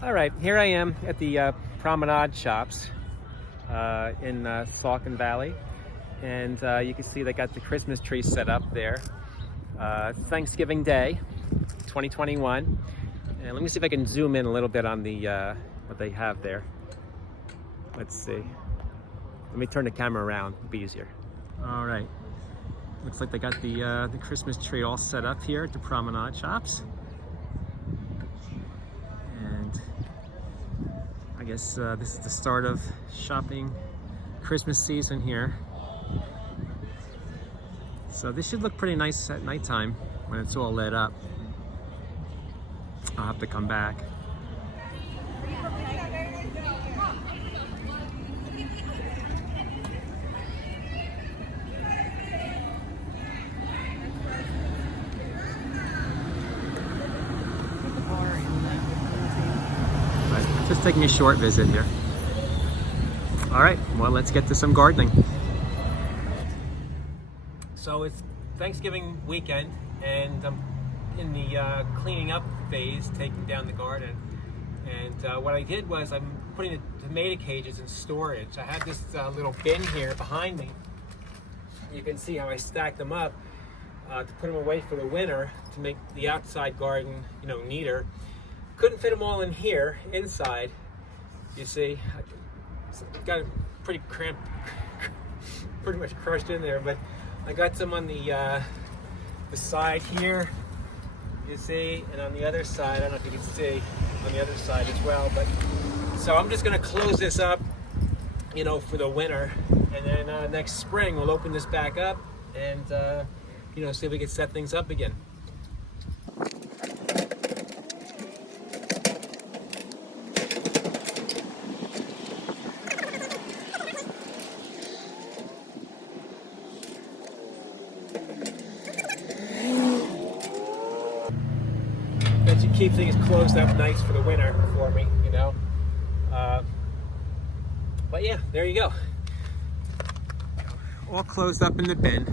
All right, here I am at the Promenade Shops in Saucon Valley, and you can see they got the Christmas tree set up there. Thanksgiving Day, 2021, and let me see if I can zoom in a little bit on the what they have there. Let's see. Let me turn the camera around; it'll be easier. All right, looks like they got the Christmas tree all set up here at the Promenade Shops. I guess this is the start of shopping Christmas season here. So this should look pretty nice at nighttime when it's all lit up. I'll have to come back. Just taking a short visit here. All right, well, let's get to some gardening. So it's Thanksgiving weekend, and I'm in the cleaning up phase, taking down the garden. And what I did was I'm putting the tomato cages in storage. I have this little bin here behind me. You can see how I stacked them up to put them away for the winter to make the outside garden, neater. Couldn't fit them all in here inside. You see, I got it pretty cramped, pretty much crushed in there. But I got some on the side here. You see, and on the other side, I don't know if you can see on the other side as well. But so I'm just gonna close this up, for the winter, and then next spring we'll open this back up and see if we can set things up again. That should keep things closed up nice for the winter for me, But yeah, there you go. All closed up in the bin,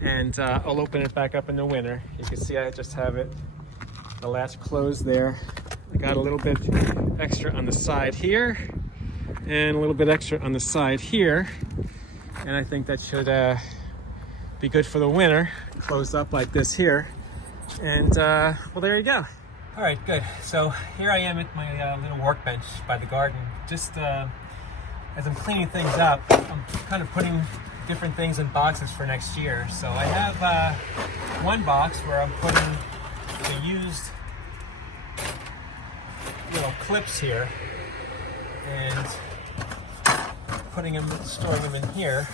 and I'll open it back up in the winter. You can see I just have it, the last close there. I got a little bit extra on the side here, and a little bit extra on the side here, and I think that should be good for the winter. Closed up like this here. And well, there you go. All right, good. So here I am at my little workbench by the garden. Just as I'm cleaning things up, I'm kind of putting different things in boxes for next year. So I have one box where I'm putting the used clips here, and storing them in here.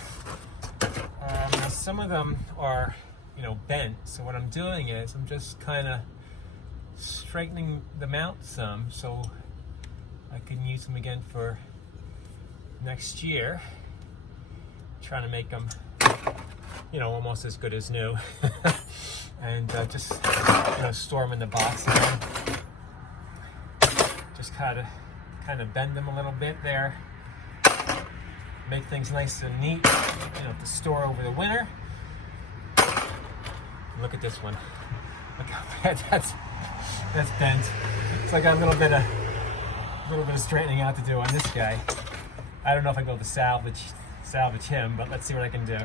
Now some of them are bent. So what I'm doing is I'm just kind of straightening them out some so I can use them again for next year. Trying to make them, almost as good as new. And just, store them in the box again. Just kind of bend them a little bit there. Make things nice and neat, to store over the winter. Look at this one. Look how bad that's bent. So I got a little bit of straightening out to do on this guy. I don't know if I go to salvage him, but let's see what I can do.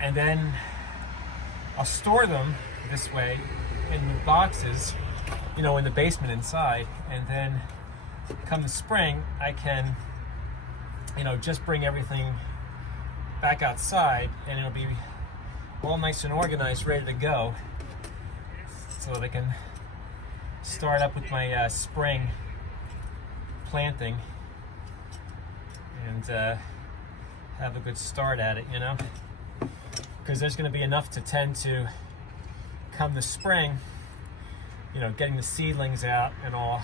And then I'll store them this way in the boxes, in the basement inside, and then come the spring I can just bring everything back outside, and it'll be all nice and organized, ready to go, so that I can start up with my spring planting and have a good start at it, because there's going to be enough to tend to come the spring, getting the seedlings out and all.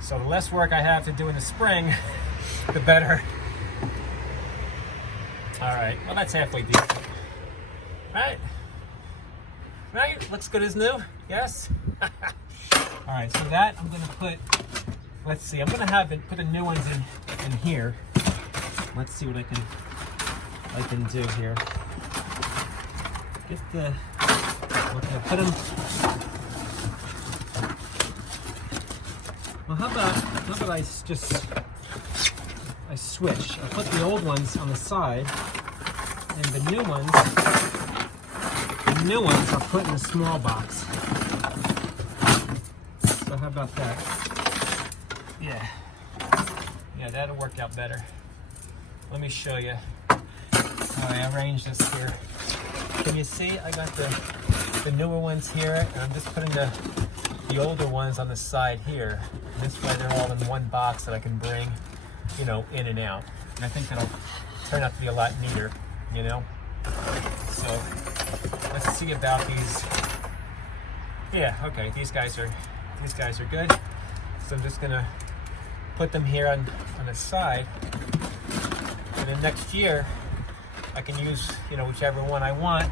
So the less work I have to do in the spring, the better. All right, well, that's halfway decent. Right? Looks good as new? Yes? All right, so that I'm gonna put, let's see, I'm gonna put the new ones in here. Let's see what I can do here. Get the, okay, put them Well, how about I switch. I put the old ones on the side, and the new ones I'll put in a small box. So how about that? Yeah, that'll work out better. Let me show you how I arrange this here. Can you see? I got the newer ones here, and I'm just putting the older ones on the side here. This way they're all in one box that I can bring, you know, in and out. And I think that'll turn out to be a lot neater, you know? So let's see about these. Yeah, okay, these guys are good. So I'm just gonna put them here on the side. And then next year I can use, you know, whichever one I want.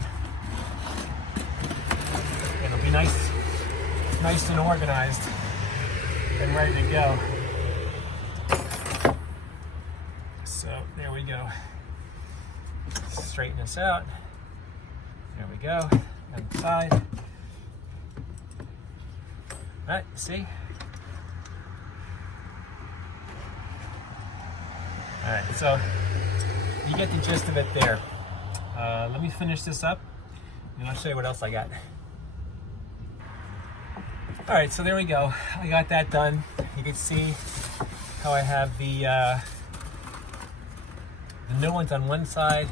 And it'll be nice and organized and ready to go. So there we go. Straighten this out. There we go. On the side. All right, see? All right, so you get the gist of it there. Let me finish this up, and I'll show you what else I got. All right, so there we go. I got that done. You can see how I have the new ones on one side,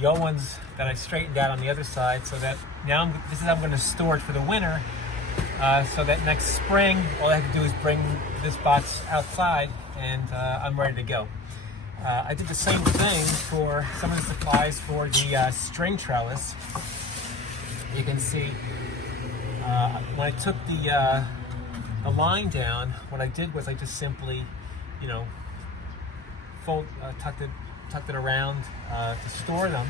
the old ones that I straightened out on the other side, so that now this is how I'm going to store it for the winter, so that next spring, all I have to do is bring this box outside, and I'm ready to go. I did the same thing for some of the supplies for the string trellis. You can see when I took the line down, what I did was I just simply, you know, tucked it around to store them.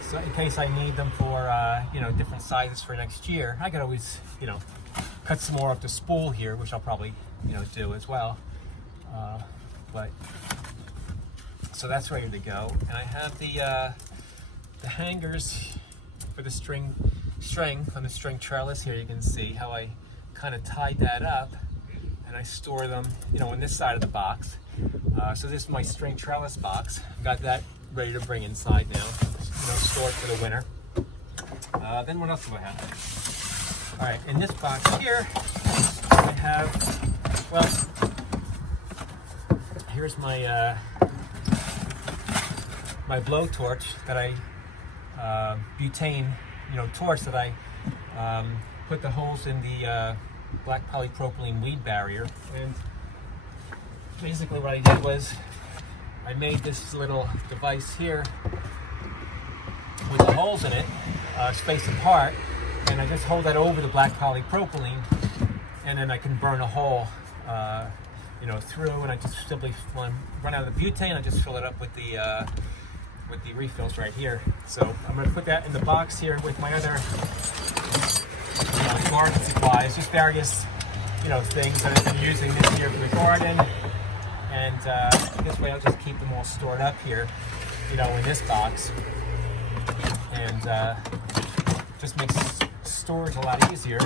So in case I need them for, you know, different sizes for next year, I could always, you know, cut some more off the spool here, which I'll probably, you know, do as well. But so that's ready to go, and I have the hangers for the string on the string trellis here. You can see how I kind of tied that up, and I store them, you know, on this side of the box. So this is my string trellis box. I've got that ready to bring inside now, you know, store it for the winter. Then what else do I have? All right, in this box here, I have, well, here's my my blowtorch that I butane, you know, torch that I put the holes in the black polypropylene weed barrier. And basically what I did was I made this little device here with the holes in it, spaced apart, and I just hold that over the black polypropylene, and then I can burn a hole, you know, through, and I just simply, when I run out of the butane, I just fill it up with the refills right here. So I'm going to put that in the box here with my other garden supplies, just various, you know, things that I've been using this year for the garden, and this way I'll just keep them all stored up here, you know, in this box, and just makes storage a lot easier.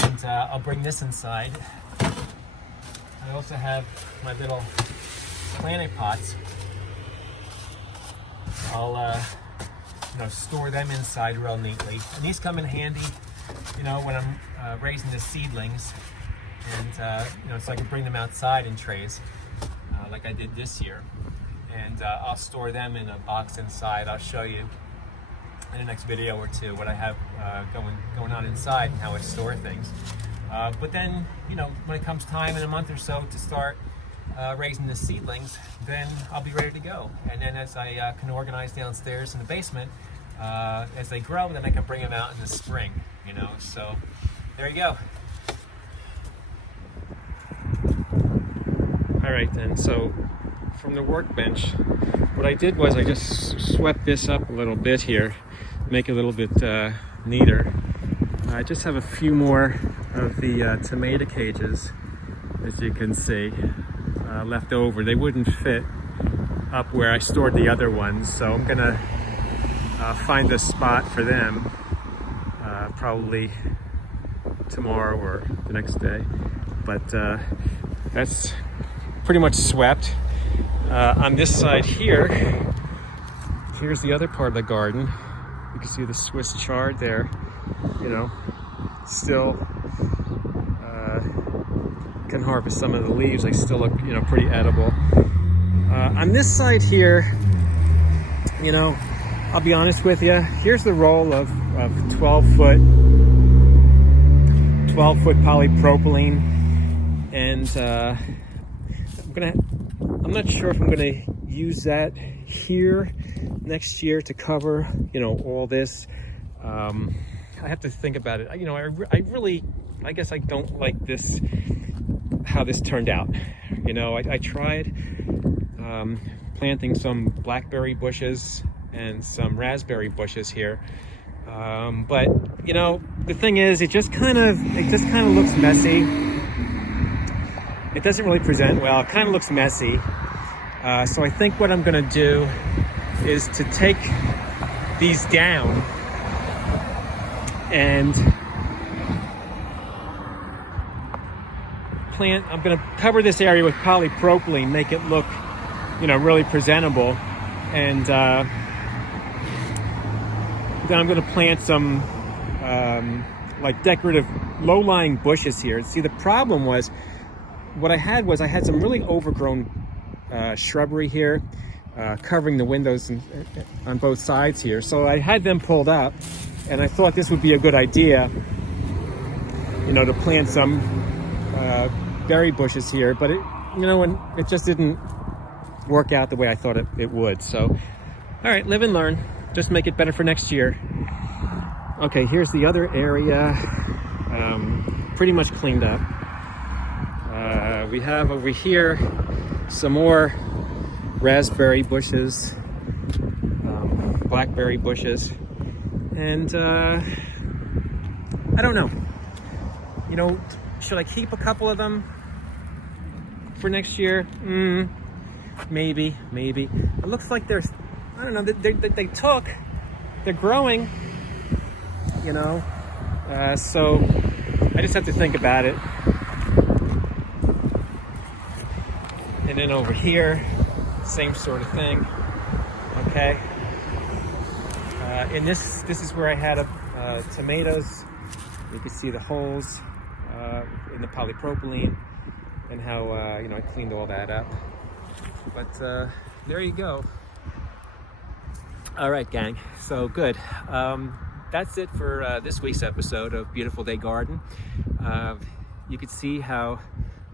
And I'll bring this inside. I also have my little planet pots. I'll you know, store them inside real neatly, and these come in handy, you know, when I'm raising the seedlings, and you know, so I can bring them outside in trays, like I did this year, and I'll store them in a box inside. I'll show you in the next video or two what I have going on inside and how I store things. But then, you know, when it comes time in a month or so to start raising the seedlings, then I'll be ready to go. And then as I can organize downstairs in the basement, as they grow, then I can bring them out in the spring, you know. So there you go. All right then, so from the workbench, what I did was I just swept this up a little bit here, make it a little bit neater. I just have a few more of the tomato cages, as you can see, left over. They wouldn't fit up where I stored the other ones, so I'm gonna find a spot for them probably tomorrow or the next day. but that's pretty much swept. On this side here, here's the other part of the garden. You can see the Swiss chard there, you know, still can harvest some of the leaves. They still look, you know, pretty edible. On this side here, you know, I'll be honest with you, here's the roll of 12-foot polypropylene, and I'm not sure if I'm gonna use that here next year to cover, you know, all this. I have to think about it. You know, I guess I don't like this, how this turned out. You know, I tried planting some blackberry bushes and some raspberry bushes here, but you know, the thing is, it just kind of looks messy. It doesn't really present well. It kind of looks messy. So I think what I'm going to do is to take these down and plant. I'm going to cover this area with polypropylene, make it look, you know, really presentable, and then I'm going to plant some like decorative low-lying bushes here. See, the problem was, what I had some really overgrown shrubbery here, covering the windows on both sides here. So I had them pulled up, and I thought this would be a good idea, you know, to plant some berry bushes here. But it, you know, and it just didn't work out the way I thought it would. So, all right, live and learn. Just make it better for next year. Okay, here's the other area, pretty much cleaned up. We have over here some more raspberry bushes, blackberry bushes, and I don't know. You know, should I keep a couple of them for next year? Maybe. It looks like there's, I don't know, they're growing, you know, so I just have to think about it. And then over here, same sort of thing. Okay. And this is where I had tomatoes. You can see the holes in the polypropylene, and how you know, I cleaned all that up. But there you go. All right, gang. So good. That's it for this week's episode of Beautiful Day Garden. You could see how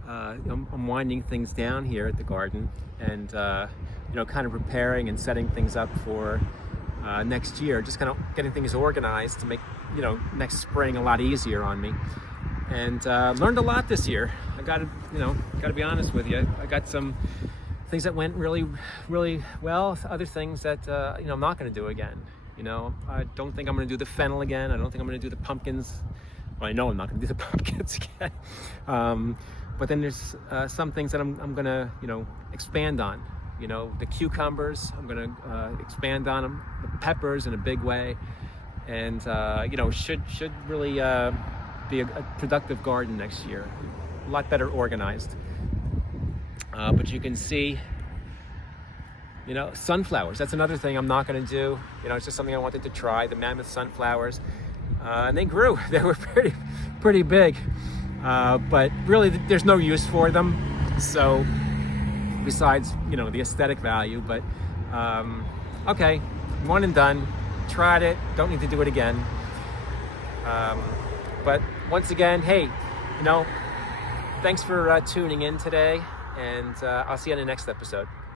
I'm winding things down here at the garden, and you know, kind of preparing and setting things up for next year. Just kind of getting things organized to make, you know, next spring a lot easier on me. And learned a lot this year. I got to be honest with you. I got some things that went really, really well. Other things that you know, I'm not going to do again. You know, I don't think I'm going to do the fennel again. I don't think I'm going to do the pumpkins. Well, I know I'm not going to do the pumpkins again. But then there's some things that I'm going to, you know, expand on. You know, the cucumbers, I'm going to expand on them. The peppers in a big way, and you know, should really be a productive garden next year. A lot better organized. But you can see, you know, sunflowers. That's another thing I'm not going to do. You know, it's just something I wanted to try. The mammoth sunflowers, and they grew. They were pretty big. But really, there's no use for them. So, besides, you know, the aesthetic value. But okay, one and done. Tried it. Don't need to do it again. But once again, hey, you know, thanks for tuning in today, and I'll see you in the next episode.